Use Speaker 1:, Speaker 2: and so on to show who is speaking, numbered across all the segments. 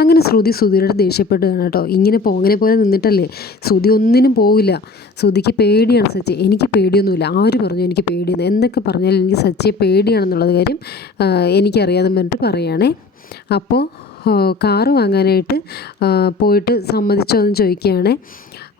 Speaker 1: അങ്ങനെ ശ്രുതി ശ്രുതിയുടെ ദേഷ്യപ്പെടുകയാണ് കേട്ടോ. ഇങ്ങനെ പോ അങ്ങനെ പോലെ നിന്നിട്ടല്ലേ? ശ്രുതി ഒന്നിനും പോവില്ല. ശ്രുതിക്ക് പേടിയാണ് സച്ചി. എനിക്ക് പേടിയൊന്നുമില്ല. ആര് പറഞ്ഞു എനിക്ക് പേടിയെന്ന്? എന്തൊക്കെ പറഞ്ഞാലും എനിക്ക് സച്ചിയെ പേടിയാണെന്നുള്ളത് കാര്യം എനിക്കറിയാതെ പറഞ്ഞിട്ട് പറയുകയാണേ അപ്പോൾ കാറ് വാങ്ങാനായിട്ട് പോയിട്ട് സമ്മതിച്ചോ എന്ന് ചോദിക്കുകയാണേ.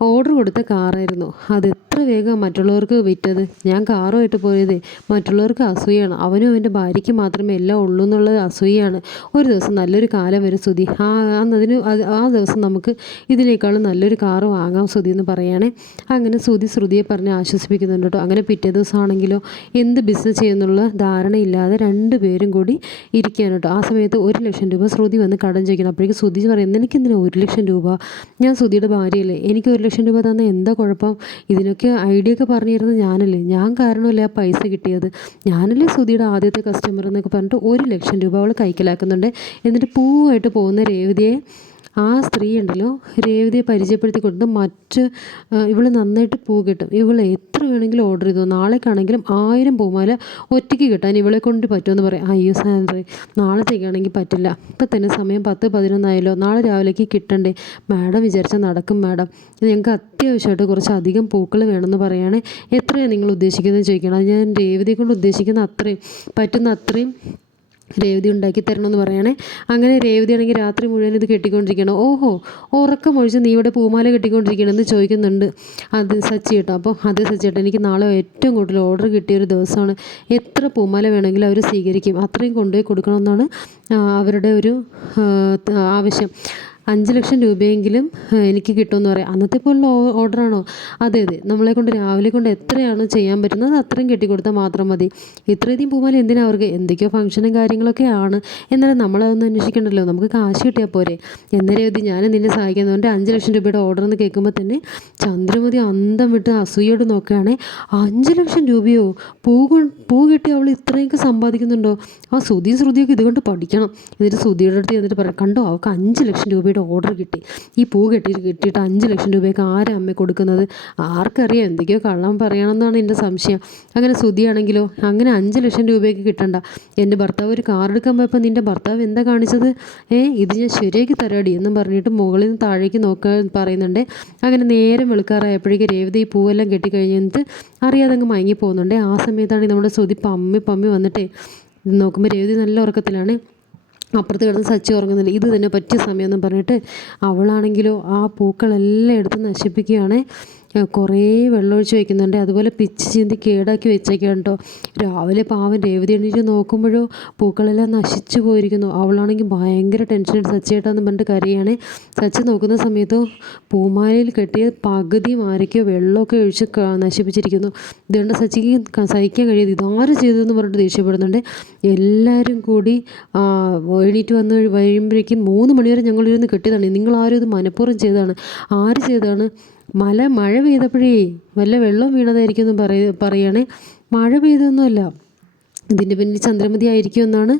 Speaker 1: ഓർഡർ കൊടുത്ത കാറായിരുന്നു. അത് എത്ര വേഗം മറ്റുള്ളവർക്ക് വിറ്റത്? ഞാൻ കാറുമായിട്ട് പോയത് മറ്റുള്ളവർക്ക് അസൂയാണ്. അവനും അവന്റെ ഭാര്യയ്ക്ക് മാത്രമേ എല്ലാം ഉള്ളൂ എന്നുള്ളത് അസൂയാണ്. ഒരു ദിവസം നല്ലൊരു കാലം വരും സ്തുതി ആ അന്നതിന് ആ ദിവസം നമുക്ക് ഇതിനേക്കാളും നല്ലൊരു കാറ് വാങ്ങാം സ്തുതി എന്ന് പറയുകയാണേ അങ്ങനെ സ്തുതി ശ്രുതിയെ പറഞ്ഞ് ആശ്വസിപ്പിക്കുന്നുണ്ട് കേട്ടോ. അങ്ങനെ പിറ്റേ ദിവസമാണെങ്കിലോ എന്ത് ബിസിനസ് ചെയ്യുന്നുള്ള ധാരണയില്ലാതെ രണ്ട് പേരും കൂടി ഇരിക്കുകയാണ് കേട്ടോ. ആ സമയത്ത് ഒരു ലക്ഷം രൂപ ശ്രുതി വന്ന് കടം ചോദിക്കണം. അപ്പോഴേക്കും ശ്രുതി പറയുന്നത് എനിക്കെന്തിനാണ് ഒരു ലക്ഷം രൂപ? ഞാൻ സ്തുതിയുടെ ഭാര്യയല്ലേ. എനിക്ക് ഒരു ലക്ഷം രൂപ തന്നെ എന്താ കുഴപ്പം? ഇതിനൊക്കെ ഐഡിയ ഒക്കെ പറഞ്ഞു തരുന്നത് ഞാനല്ലേ. ഞാൻ കാരണമല്ലേ ആ പൈസ കിട്ടിയത്? ഞാനല്ലേ സുധിയുടെ ആദ്യത്തെ കസ്റ്റമർ എന്നൊക്കെ പറഞ്ഞിട്ട് ഒരു ലക്ഷം രൂപ അവൾ കൈക്കലാക്കുന്നുണ്ട്. എന്നിട്ട് പൂവായിട്ട് പോകുന്ന രേവതിയെ ആ സ്ത്രീ ഉണ്ടല്ലോ രേവതിയെ പരിചയപ്പെടുത്തി കൊടുത്ത് മറ്റ് ഇവൾ നന്നായിട്ട് പൂ കിട്ടും. ഇവൾ എത്ര വേണമെങ്കിലും ഓർഡർ ചെയ്തു നാളേക്കാണെങ്കിലും ആയിരം പൂമാല ഒറ്റയ്ക്ക് കിട്ടാൻ ഇവളെ കൊണ്ട് പറ്റുമെന്ന് പറയാം. അയ്യോ സാൻഡ്രി നാളത്തേക്കാണെങ്കിൽ പറ്റില്ല. ഇപ്പം തന്നെ സമയം പത്ത് പതിനൊന്നായല്ലോ നാളെ രാവിലേക്ക് കിട്ടണ്ടേ? മാഡം വിചാരിച്ചാൽ നടക്കും മാഡം. ഞങ്ങൾക്ക് അത്യാവശ്യമായിട്ട് കുറച്ച് അധികം പൂക്കൾ വേണമെന്ന് പറയുകയാണെ എത്രയാണ് നിങ്ങൾ ഉദ്ദേശിക്കുന്നത് ചോദിക്കണം. അത് ഞാൻ രേവതിയെ കൊണ്ട് ഉദ്ദേശിക്കുന്ന അത്രയും പറ്റുന്ന അത്രയും രേവതി ഉണ്ടാക്കി തരണമെന്ന് പറയണേ. അങ്ങനെ രേവതി ആണെങ്കിൽ രാത്രി മുഴുവൻ ഇത് കെട്ടിക്കൊണ്ടിരിക്കണം ഓഹോ ഉറക്കം ഒഴിച്ച് നീ ഇവിടെ പൂമാല കെട്ടിക്കൊണ്ടിരിക്കണമെന്ന് ചോദിക്കുന്നുണ്ട്. അത് സച്ചി കേട്ടോ. അപ്പോൾ അത് സച്ചി കേട്ടോ. എനിക്ക് നാളെ ഏറ്റവും കൂടുതൽ ഓർഡർ കിട്ടിയ ഒരു ദിവസമാണ്. എത്ര പൂമാല വേണമെങ്കിലും അവർ സ്വീകരിക്കും. അത്രയും കൊണ്ടുപോയി കൊടുക്കണമെന്നാണ് അവരുടെ ഒരു ആവശ്യം. അഞ്ച് ലക്ഷം രൂപയെങ്കിലും എനിക്ക് കിട്ടുമെന്ന് പറയാം. അന്നത്തെ പോലുള്ള ഓർഡറാണോ? അതെ അതെ. നമ്മളെ കൊണ്ട് രാവിലെ കൊണ്ട് എത്രയാണോ ചെയ്യാൻ പറ്റുന്നത് അത്രയും കെട്ടിക്കൊടുത്താൽ മാത്രം മതി. ഇത്രയധികം പൂമാല എന്തിനാ അവർക്ക്? എന്തൊക്കെയോ ഫംഗ്ഷനും കാര്യങ്ങളൊക്കെ ആണ്. എന്നാലും നമ്മളതൊന്നും അന്വേഷിക്കണ്ടല്ലോ. നമുക്ക് കാശ് കിട്ടിയാൽ പോരെ. എന്നേരം എഴുതി ഞാൻ നിന്നെ സഹായിക്കുന്നതുകൊണ്ട് അഞ്ച് ലക്ഷം രൂപയുടെ ഓർഡർ എന്ന് കേൾക്കുമ്പോൾ തന്നെ ചന്ദ്രമതി അന്തം വിട്ട് അസൂയോട് നോക്കുകയാണെ അഞ്ച് ലക്ഷം രൂപയോ? പൂ പൂ കെട്ടി അവൾ ഇത്രയൊക്കെ സമ്പാദിക്കുന്നുണ്ടോ? ആ ശ്രുതി ശ്രുതിയൊക്കെ ഇതുകൊണ്ട് പഠിക്കണം. എന്നിട്ട് ശ്രുതിയുടെ അടുത്ത് എന്നിട്ട് പറയാം കണ്ടോ? അവൾക്ക് അഞ്ച് ലക്ഷം രൂപയുടെ ഓർഡർ കിട്ടി. ഈ പൂ കെട്ടി കിട്ടിയിട്ട് അഞ്ച് ലക്ഷം രൂപയൊക്കെ ആരാ അമ്മ കൊടുക്കുന്നത്? ആർക്കറിയാം? എന്തൊക്കെയോ കള്ളം പറയണമെന്നാണ് എന്റെ സംശയം. അങ്ങനെ ശ്രുതിയാണെങ്കിലോ അങ്ങനെ അഞ്ച് ലക്ഷം രൂപയൊക്കെ കിട്ടണ്ട. എന്റെ ഭർത്താവ് ഒരു കാർ എടുക്കാൻ പോയപ്പോൾ നിന്റെ ഭർത്താവ് എന്താ കാണിച്ചത്? ഏ ഇത് ഞാൻ ശരിയാക്കി തരാടി എന്നും പറഞ്ഞിട്ട് മുകളിൽ നിന്ന് താഴേക്ക് നോക്കാൻ പറയുന്നുണ്ട്. അങ്ങനെ നേരം വെളുക്കാറായപ്പോഴേക്ക് രേവതി ഈ പൂവെല്ലാം കെട്ടിക്കഴിഞ്ഞിട്ട് അറിയാതെ അങ്ങ് മയങ്ങി പോകുന്നുണ്ട് ആ സമയത്താണ് നമ്മുടെ ശ്രുതി പമ്മി പമ്മി വന്നിട്ടേ. നോക്കുമ്പോൾ രേവതി നല്ല ഉറക്കത്തിലാണ്. അപ്പുറത്ത് കിടന്ന് സച്ചി ഉറങ്ങുന്നില്ല. ഇത് തന്നെ പറ്റിയ സമയമെന്ന് പറഞ്ഞിട്ട് അവളാണെങ്കിലോ ആ പൂക്കളെല്ലാം എടുത്ത് നശിപ്പിക്കുകയാണ്. കുറേ വെള്ളമൊഴിച്ച് വയ്ക്കുന്നുണ്ട്. അതുപോലെ പിച്ച് ചീന്തി കേടാക്കി വെച്ചേക്കാണ് കേട്ടോ. രാവിലെ പാവം രേവതി എണീറ്റ് നോക്കുമ്പോഴോ പൂക്കളെല്ലാം നശിച്ചു പോയിരിക്കുന്നു. അവളാണെങ്കിൽ ഭയങ്കര ടെൻഷൻ സച്ചിയേട്ടാന്ന് പറഞ്ഞിട്ട് കരയാണ്. സച്ചി നോക്കുന്ന സമയത്ത് പൂമാലയിൽ കെട്ടിയ പകുതി ആരൊക്കെയോ വെള്ളമൊക്കെ ഒഴിച്ച് നശിപ്പിച്ചിരിക്കുന്നു. ഇതുകൊണ്ട് സച്ചിക്ക് സഹിക്കാൻ കഴിയും ഇതാരും ചെയ്തതെന്ന് പറഞ്ഞിട്ട് ദേഷ്യപ്പെടുന്നുണ്ട്. എല്ലാവരും കൂടി എണീറ്റ് വന്ന് കഴിയുമ്പോഴേക്കും മൂന്ന് മണിവരെ ഞങ്ങളിരുന്ന് കെട്ടിയതാണ്. നിങ്ങളാരും ഇത് മനഃപൂർവം ചെയ്തതാണ്. ആര് ചെയ്തതാണ്? മല മഴ പെയ്തപ്പോഴേ വല്ല വെള്ളം വീണതായിരിക്കും എന്ന് പറയ പറയണേ. മഴ പെയ്തൊന്നുമല്ല ഇതിന്റെ പിന്നിൽ ചന്ദ്രമതി ആയിരിക്കും എന്നാണ്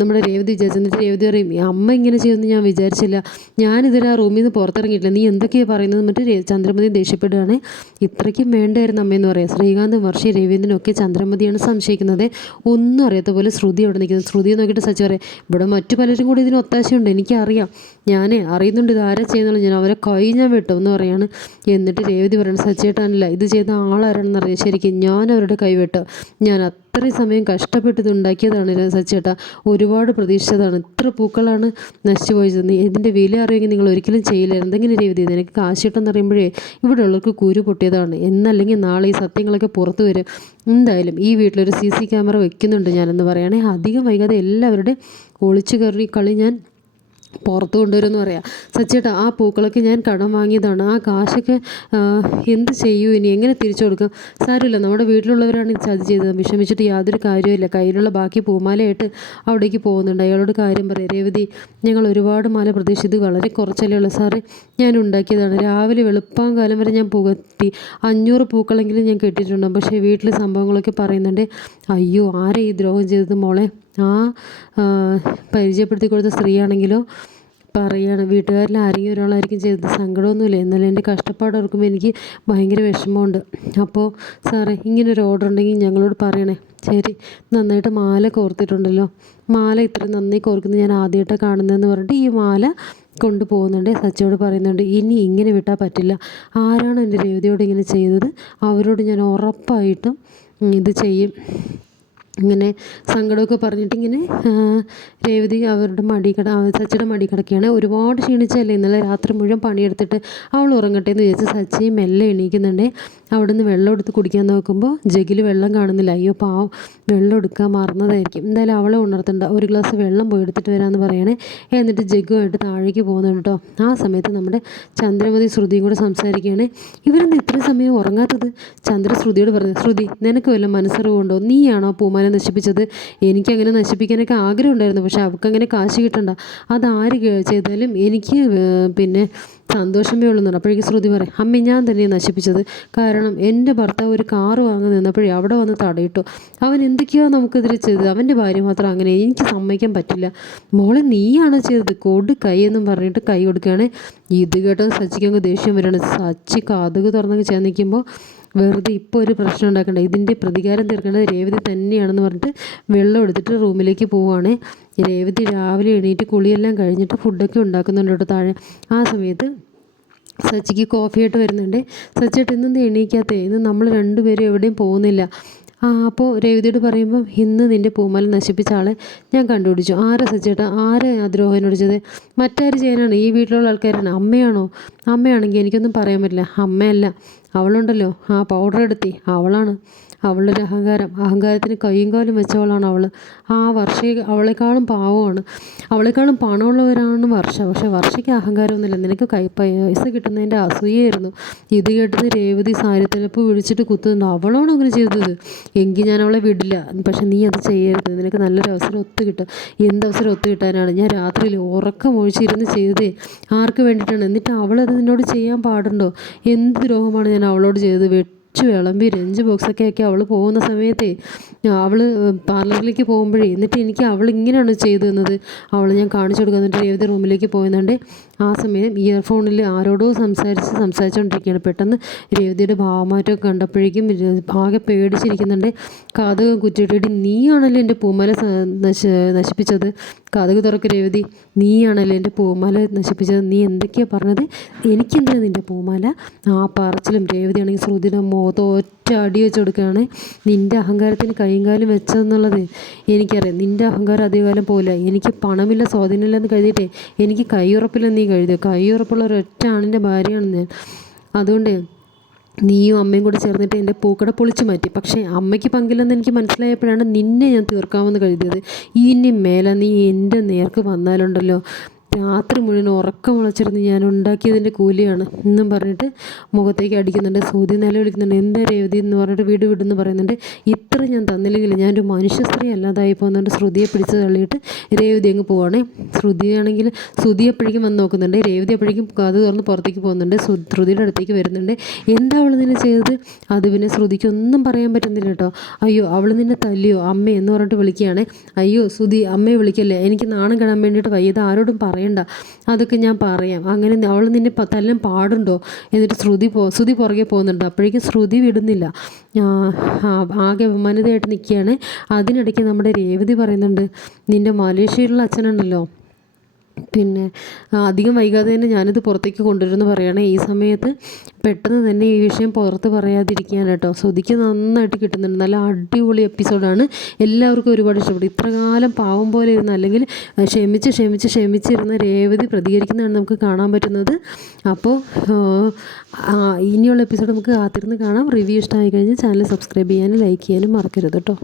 Speaker 1: നമ്മുടെ രേവതി വിചാരിച്ചത്. എന്നിട്ട് രേവതി പറയും അമ്മ ഇങ്ങനെ ചെയ്യുമെന്ന് ഞാൻ വിചാരിച്ചില്ല. ഞാനിതുവരെ ആ റൂമിൽ നിന്ന് പുറത്തിറങ്ങിയിട്ടില്ല. നീ എന്തൊക്കെയാണ് പറയുന്നത്? എന്നിട്ട് ചന്ദ്രമതി ദേഷ്യപ്പെടുകയാണ്. ഇത്രയ്ക്കും വേണ്ടായിരുന്നു അമ്മയെന്ന് പറയാം. ശ്രീകാന്ത് വർഷി രവീന്ദ്രനൊക്കെ ചന്ദ്രമതിയാണ് സംശയിക്കുന്നത്. ഒന്നും അറിയാത്ത പോലെ ശ്രുതി അവിടെ നിൽക്കുന്നത് ശ്രുതി നോക്കിയിട്ട് സച്ചി പറയാം ഇവിടെ മറ്റു പലരും കൂടി ഇതിന് ഒത്താശയുണ്ട്. എനിക്കറിയാം. ഞാൻ അറിയുന്നുണ്ട് ഇത് ആരാ ചെയ്യുന്നുള്ളൂ ഞാൻ അവരെ കൈ ഞാൻ വിട്ടു എന്ന് പറയാണ്. എന്നിട്ട് രേവതി പറയണം സച്ചേട്ടാനല്ല ഇത് ചെയ്ത ആളാരാണെന്ന് അറിയാം. ശരിക്കും ഞാൻ അവരുടെ കൈ വിട്ടു. ഞാൻ അത്രയും സമയം കഷ്ടപ്പെട്ടിതുണ്ടാക്കിയതാണ് ഉണ്ടാക്കിയതാണ് സച്ചേട്ടാ ഒരുപാട് പ്രതീക്ഷിച്ചതാണ്. ഇത്ര പൂക്കളാണ് നശിച്ചു പോയത്. ഇതിന്റെ വില അറിയുമെങ്കിൽ നിങ്ങൾ ഒരിക്കലും ചെയ്യില്ല. എന്തെങ്കിലും രീതി. നിനക്ക് കാശ് കിട്ടുമെന്ന് പറയുമ്പോഴേ ഇവിടെ ഉള്ളവർക്ക് കുരു പൊട്ടിയതാണ്. എന്നല്ലെങ്കിൽ നാളെ ഈ സത്യങ്ങളൊക്കെ പുറത്തു വരും. എന്തായാലും ഈ വീട്ടിലൊരു സി സി ക്യാമറ വെക്കുന്നുണ്ട് ഞാനെന്ന് പറയുകയാണെങ്കിൽ അധികം വൈകാതെ എല്ലാവരുടെയും ഒളിച്ചു കയറി കളി ഞാൻ പുറത്ത് കൊണ്ടുവരുമെന്ന് പറയാം. സച്ചേട്ടാ ആ പൂക്കളൊക്കെ ഞാൻ കടം വാങ്ങിയതാണ്. ആ കാശൊക്കെ എന്ത് ചെയ്യൂ ഇനി? എങ്ങനെ തിരിച്ചു കൊടുക്കാം? സാരമില്ല നമ്മുടെ വീട്ടിലുള്ളവരാണ് ഇത് ചതി ചെയ്തത്. വിഷമിച്ചിട്ട് യാതൊരു കാര്യമില്ല കയ്യിലുള്ള ബാക്കി പൂമാലയായിട്ട് അവിടേക്ക് പോകുന്നുണ്ട്. അയാളോട് കാര്യം പറയാം. രേവതി ഞങ്ങൾ ഒരുപാട് മാല പ്രതീക്ഷിച്ചത് വളരെ കുറച്ചല്ലേ ഉള്ളൂ. സാറേ ഞാൻ ഉണ്ടാക്കിയതാണ്. രാവിലെ വെളുപ്പം കാലം വരെ ഞാൻ പുകട്ടി അഞ്ഞൂറ് പൂക്കളെങ്കിലും ഞാൻ കെട്ടിയിട്ടുണ്ട് പക്ഷേ വീട്ടിൽ സംഭവങ്ങളൊക്കെ പറയുന്നുണ്ട് അയ്യോ ആരെ ഈ ദ്രോഹം ചെയ്തത് മോളെ? ആ പരിചയപ്പെടുത്തി കൊടുത്ത സ്ത്രീയാണെങ്കിലോ പറയുകയാണ് വീട്ടുകാരിൽ ആരെങ്കിലും ഒരാളായിരിക്കും ചെയ്തത് സങ്കടമൊന്നുമില്ല. എന്നാലും എന്റെ കഷ്ടപ്പാട് ഓർക്കുമ്പോൾ എനിക്ക് ഭയങ്കര വിഷമമുണ്ട്. അപ്പോൾ സാറേ ഇങ്ങനെ ഒരു ഓർഡർ ഉണ്ടെങ്കിൽ ഞങ്ങളോട് പറയണേ. ശരി നന്നായിട്ട് മാല കോർത്തിട്ടുണ്ടല്ലോ. മാല ഇത്ര നന്നായി കോർക്കുന്നത് ഞാൻ ആദ്യമായിട്ടാണ് കാണുന്നതെന്ന് പറഞ്ഞിട്ട് ഈ മാല കൊണ്ടുപോകുന്നുണ്ട്. സച്ചിയോട് പറയുന്നുണ്ട് ഇനി ഇങ്ങനെ വിട്ടാൽ പറ്റില്ല. ആരാണ് എന്റെ രേവതിയോട് ഇങ്ങനെ ചെയ്തത്? അവരോട് ഞാൻ ഉറപ്പായിട്ടും ഇത് ചെയ്യും. ഇങ്ങനെ സങ്കടമൊക്കെ പറഞ്ഞിട്ട് ഇങ്ങനെ രേവതി അവരുടെ മടി കിട സച്ചിയുടെ മടി കിടക്കുകയാണ്. ഒരുപാട് ക്ഷീണിച്ചല്ലേ ഇന്നലെ രാത്രി മുഴുവൻ പണിയെടുത്തിട്ട് അവൾ ഉറങ്ങട്ടെ എന്ന് വിചാരിച്ച് സച്ചി മെല്ലെ എണീക്കുന്നുണ്ട്. അവിടെ നിന്ന് വെള്ളം എടുത്ത് കുടിക്കാൻ നോക്കുമ്പോൾ ജഗിൽ വെള്ളം കാണുന്നില്ല. അയ്യോ പാവം വെള്ളം എടുക്കാൻ മറന്നതായിരിക്കും. എന്തായാലും അവളെ ഉണർത്തണ്ട. ഒരു ഗ്ലാസ് വെള്ളം പോയി എടുത്തിട്ട് വരാമെന്ന് പറയണേ. എന്നിട്ട് ജഗ്ഗുമായിട്ട് താഴേക്ക് പോകുന്നുണ്ട് കേട്ടോ. ആ സമയത്ത് നമ്മുടെ ചന്ദ്രമതി ശ്രുതിയും കൂടെ സംസാരിക്കുകയാണ്. ഇവരെന്താ ഇത്രയും സമയം ഉറങ്ങാത്തത്? ചന്ദ്ര ശ്രുതിയോട് പറഞ്ഞു. ശ്രുതി നിനക്ക് വല്ല മനസ്സറിവുണ്ടോ? നീയാണോ പൂമാനെ നശിപ്പിച്ചത്? എനിക്കങ്ങനെ നശിപ്പിക്കാനൊക്കെ ആഗ്രഹം ഉണ്ടായിരുന്നു പക്ഷെ അവൾക്കങ്ങനെ കാശ് കിട്ടണ്ട. അതാര് ചെയ്താലും എനിക്ക് പിന്നെ സന്തോഷമേ ഉള്ളൂ അപ്പോഴേക്കും ശ്രുതി പറയും അമ്മ ഞാൻ തന്നെ നശിപ്പിച്ചത്. കാരണം എന്റെ ഭർത്താവ് ഒരു കാറ് വാങ്ങി നിന്നപ്പോഴേ അവിടെ വന്ന് തടയിട്ടു. അവൻ എന്തൊക്കെയോ നമുക്കെതിരെ ചെയ്തത്. അവന്റെ ഭാര്യ മാത്രം അങ്ങനെ. എനിക്ക് സമ്മതിക്കാൻ പറ്റില്ല. മോളെ നീയാണ് ചെയ്തത്? കൊടു കൈ എന്നും പറഞ്ഞിട്ട് കൈ കൊടുക്കുകയാണ്. ഇത് കേട്ടോ സച്ചിക്കങ്ങ് ദേഷ്യം വരികയാണ്. സച്ചി കാതുക തുറന്നങ്ങ് ചെന്ന് നിൽക്കുമ്പോൾ വെറുതെ ഇപ്പോൾ ഒരു പ്രശ്നം ഉണ്ടാക്കണ്ട. ഇതിന്റെ പ്രതികാരം തീർക്കേണ്ടത് രേവതി തന്നെയാണെന്ന് പറഞ്ഞിട്ട് വെള്ളം എടുത്തിട്ട് റൂമിലേക്ക് പോവുകയാണ് രേവതി രാവിലെ എണീറ്റ് കുളിയെല്ലാം കഴിഞ്ഞിട്ട് ഫുഡൊക്കെ ഉണ്ടാക്കുന്നുണ്ട് കേട്ടോ താഴെ. ആ സമയത്ത് സച്ചിക്ക് കോഫിയായിട്ട് വരുന്നുണ്ട്. സച്ചിട്ട് ഇന്നും എണീക്കാത്തേ? ഇന്ന് നമ്മൾ രണ്ടുപേരും എവിടെയും പോകുന്നില്ല. ആ അപ്പോൾ രേവതിയോട് പറയുമ്പം ഇന്ന് നിന്റെ പൂമാല നശിപ്പിച്ച ആളെ ഞാൻ കണ്ടുപിടിച്ചു. ആരാ സച്ചേട്ടാ ആരാ ആ ദ്രോഹം ഓടിച്ചത് മറ്റാര് ചെയ്യാനാണ്? ഈ വീട്ടിലുള്ള ആൾക്കാരാണ്. അമ്മയാണോ? അമ്മയാണെങ്കിൽ എനിക്കൊന്നും പറയാൻ പറ്റില്ല. അമ്മയല്ല. അവളുണ്ടല്ലോ. ആ പൗഡർ എടുത്തി. അവളാണ് അവളുടെ അഹങ്കാരം. അഹങ്കാരത്തിന് കൈയും കാലും വെച്ചവളാണ് അവൾ ആ വർഷ അവളെക്കാളും പാവമാണ്. അവളെക്കാളും പണമുള്ളവരാണ് വർഷ പക്ഷേ വർഷയ്ക്ക് അഹങ്കാരമൊന്നുമില്ല. നിനക്ക് കൈ പൈസ കിട്ടുന്നതിന്റെ അസൂയായിരുന്നു ഇത് കേട്ടത് രേവതി സാരിത്തലപ്പ് വിളിച്ചിട്ട് കുത്തുന്നുണ്ട് അവളാണ് അങ്ങനെ ചെയ്തത്? എങ്കിൽ ഞാൻ അവളെ വിടില്ല. പക്ഷെ നീ അത് ചെയ്യരുത്. നിനക്ക് നല്ലൊരു അവസരം ഒത്തു കിട്ടും. എന്ത് അവസരം ഒത്തു കിട്ടാനാണ്? ഞാൻ രാത്രിയിൽ ഉറക്കം ഒഴിച്ചിരുന്ന് ചെയ്തതേ ആർക്ക് വേണ്ടിയിട്ടാണ്? എന്നിട്ട് അവളത് നിന്നോട് ചെയ്യാൻ പാടുണ്ടോ? എന്ത് ദ്രോഹമാണ് ഞാൻ അവളോട് ചെയ്തത് വെച്ചു വിളമ്പി ലഞ്ച് ബോക്സൊക്കെ ആക്കി അവൾ പോകുന്ന സമയത്തേ അവൾ പാർലറിലേക്ക് പോകുമ്പോഴേ എന്നിട്ട് എനിക്ക് അവൾ ഇങ്ങനെയാണ് ചെയ്തു തന്നത് അവൾ ഞാൻ കാണിച്ചു കൊടുക്കുക എന്നിട്ട് രേവതി റൂമിലേക്ക് പോയെന്നുണ്ട്. ആ സമയം ഇയർഫോണിൽ ആരോടോ സംസാരിച്ച് സംസാരിച്ചുകൊണ്ടിരിക്കുകയാണ് പെട്ടെന്ന് രേവതിയുടെ ഭാവമാറ്റമൊക്കെ കണ്ടപ്പോഴേക്കും ആകെ പേടിച്ചിരിക്കുന്നുണ്ട്. കാതക കുറ്റിയിട്ടിട്ട് നീയാണല്ലോ എന്റെ പൂമല നശിപ്പിച്ചത്? കാതക തുറക്ക് രേവതി നീയാണല്ലോ എന്റെ പൂമാല നശിപ്പിച്ചത്? നീ എന്തൊക്കെയാണ് പറഞ്ഞത്? എനിക്കെന്തിനാണ് നിന്റെ പൂമാല? ആ പറച്ചിലും രേവതിയാണെങ്കിൽ ശ്രുതിയുടെ മുഖത്ത് ഒറ്റ അടി വെച്ച് കൊടുക്കുകയാണ്. നിന്റെ അഹങ്കാരത്തിന് കൈയും കാലും വെച്ചതെന്നുള്ളത് എനിക്കറിയാം. നിന്റെ അഹങ്കാരം അധികകാലം പോലെ എനിക്ക് പണമില്ല സ്വാധീനമില്ല എന്ന് കരുതിയിട്ടേ എനിക്ക് കൈയുറപ്പില്ലെന്ന് നീ കഴുതി കൈയുറപ്പുള്ള ഒരൊറ്റ ആണിന്റെ ഭാര്യയാണ് ഞാൻ. അതുകൊണ്ട് നീയും അമ്മയും കൂടെ ചേർന്നിട്ട് എന്റെ പൂക്കട പൊളിച്ചു മാറ്റി. പക്ഷേ അമ്മയ്ക്ക് പങ്കില്ലെന്ന് എനിക്ക് മനസ്സിലായപ്പോഴാണ് നിന്നെ ഞാൻ തീർക്കാമെന്ന് കരുതിയത്. ഇനി മേലെ നീ എന്റെ നേർക്ക് വന്നാലുണ്ടല്ലോ. രാത്രി മുഴുവൻ ഉറക്കം മുളച്ചിരുന്ന് ഞാൻ ഉണ്ടാക്കിയതിന്റെ കൂലിയാണ്. എന്നും പറഞ്ഞിട്ട് മുഖത്തേക്ക് അടിക്കുന്നുണ്ട്. സൂതി വിളിക്കുന്നുണ്ട്. എന്താ രേവതി? എന്ന് പറഞ്ഞിട്ട് വീട് വിടുന്ന് പറയുന്നുണ്ട്. ഇത്ര ഞാൻ തന്നില്ലെങ്കിൽ ഞാനൊരു മനുഷ്യ സ്ത്രീ അല്ലാതായി പോകുന്നുണ്ട്. ശ്രുതിയെ പിടിച്ച് തള്ളിയിട്ട് രേവതി അങ്ങ് പോവാണേ. ശ്രുതിയാണെങ്കിൽ ശ്രുതി എപ്പോഴേക്കും വന്ന് നോക്കുന്നുണ്ട്. രേവതി എപ്പോഴേക്കും അത് തുറന്ന് പുറത്തേക്ക് പോകുന്നുണ്ട്. ശ്രുതിയുടെ അടുത്തേക്ക് വരുന്നുണ്ട്. എന്താ അവൾ നിന്നെ ചെയ്തത്? അത് പിന്നെ ശ്രുതിക്ക് ഒന്നും പറയാൻ പറ്റുന്നില്ല കേട്ടോ. അയ്യോ അവൾ നിന്നെ തല്ലിയോ അമ്മ? എന്ന് പറഞ്ഞിട്ട് വിളിക്കുകയാണ്. അയ്യോ ശ്രുതി അമ്മയെ വിളിക്കല്ലേ? എനിക്ക് നാണം കാണാൻ വേണ്ടിയിട്ട് വയ്യത് ആരോടും പറ പറയണ്ട. അതൊക്കെ ഞാൻ പറയാം. അങ്ങനെ അവൾ നിന്നെ തല്ലം പാടുണ്ടോ? എന്നിട്ട് ശ്രുതി പോ ശ്രുതി പുറകെ പോകുന്നുണ്ട്. അപ്പോഴേക്കും ശ്രുതി വിടുന്നില്ല. ആകെ അപമാനിതയായിട്ട് നിൽക്കുകയാണ്. അതിനിടയ്ക്ക് നമ്മുടെ രേവതി പറയുന്നുണ്ട് നിന്റെ മലേഷ്യയിലുള്ള അച്ഛനുണ്ടല്ലോ പിന്നെ അധികം വൈകാതെ തന്നെ ഞാനിത് പുറത്തേക്ക് കൊണ്ടുവരുമെന്ന് പറയുകയാണ്. ഈ സമയത്ത് പെട്ടെന്ന് തന്നെ ഈ വിഷയം പുറത്ത് പറയാതിരിക്കാൻ കേട്ടോ. ശ്രുതിക്ക് നന്നായിട്ട് കിട്ടുന്നുണ്ട്. നല്ല അടിപൊളി എപ്പിസോഡാണ്. എല്ലാവർക്കും ഒരുപാട് ഇഷ്ടപ്പെട്ടു. ഇത്ര കാലം പാവം പോലെ ഇരുന്ന അല്ലെങ്കിൽ ക്ഷമിച്ച് ക്ഷമിച്ച് ക്ഷമിച്ചിരുന്ന രേവതി പ്രതികരിക്കുന്നതാണ് നമുക്ക് കാണാൻ പറ്റുന്നത്. അപ്പോൾ ഇനിയുള്ള എപ്പിസോഡ് നമുക്ക് കാത്തിരുന്ന് കാണാം. റിവ്യൂ ഇഷ്ടമായി കഴിഞ്ഞാൽ ചാനൽ സബ്സ്ക്രൈബ് ചെയ്യാനും ലൈക്ക് ചെയ്യാനും മറക്കരുത് കേട്ടോ.